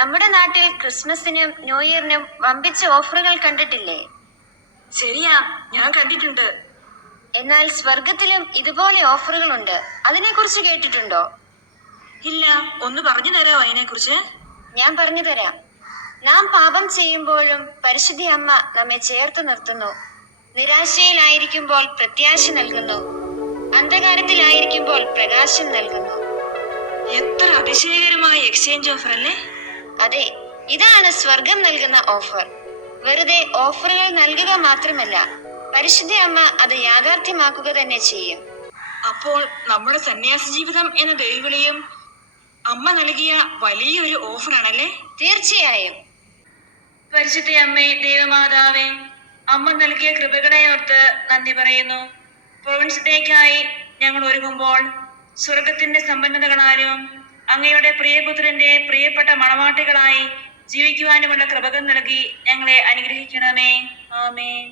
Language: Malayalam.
നമ്മുടെ നാട്ടിൽ ക്രിസ്മസിനും ന്യൂ ഇയറിനും വമ്പിച്ച ഓഫറുകൾ കണ്ടിട്ടില്ലേ? ശരിയാ, ഞാൻ കണ്ടിട്ടുണ്ട്. എന്നാൽ സ്വർഗത്തിലും ഇതുപോലെ ഓഫറുകളുണ്ട്. അതിനെക്കുറിച്ച് കേട്ടിട്ടുണ്ടോ? ഇല്ല, ഒന്ന് പറഞ്ഞു തരാമോ അതിനെക്കുറിച്ച്? ഞാൻ പറഞ്ഞു തരാം. നാം പാപം ചെയ്യുമ്പോഴും പരിശുദ്ധ അമ്മ നമ്മെ ചേർത്ത് നിർത്തുന്നു. നിരാശയിലായിരിക്കുമ്പോൾ പ്രത്യാശ നൽകുന്നു. അന്ധകാരത്തിലായിരിക്കുമ്പോൾ പ്രകാശം നൽകുന്നു. എത്ര അതിശയകരമായ എക്സ്ചേഞ്ച് ഓഫർ അല്ലേ? അതെ, ഇതാണ് സ്വർഗം നൽകുന്ന ഓഫർ. വെറുതെ ഓഫറുകൾ നൽകുക മാത്രമല്ല, പരിശുദ്ധ അമ്മ അത് യാഥാർത്ഥ്യമാക്കുക തന്നെ ചെയ്യും. അപ്പോൾ നമ്മുടെ സന്യാസ ജീവിതം എന്ന ദൈവവിളിയും അമ്മ നൽകിയ വലിയൊരു ഓഫറാണല്ലേ? തീർച്ചയായും. പരിശുദ്ധ അമ്മേ, ദേവമാതാവേ, അമ്മ നൽകിയ കൃപകളെ ഓർത്ത് നന്ദി പറയുന്നു. പ്രൊവിൻസ് ഡേക്കായി ഞങ്ങൾ ഒരുങ്ങുമ്പോൾ സ്വർഗത്തിന്റെ സമ്പന്നതകളാലും അങ്ങയുടെ പ്രിയപുത്രന്റെ പ്രിയപ്പെട്ട മണവാട്ടികളായി ജീവിക്കുവാനുമുള്ള കൃപകൾ നൽകി ഞങ്ങളെ അനുഗ്രഹിക്കണമേ. ആമേൻ.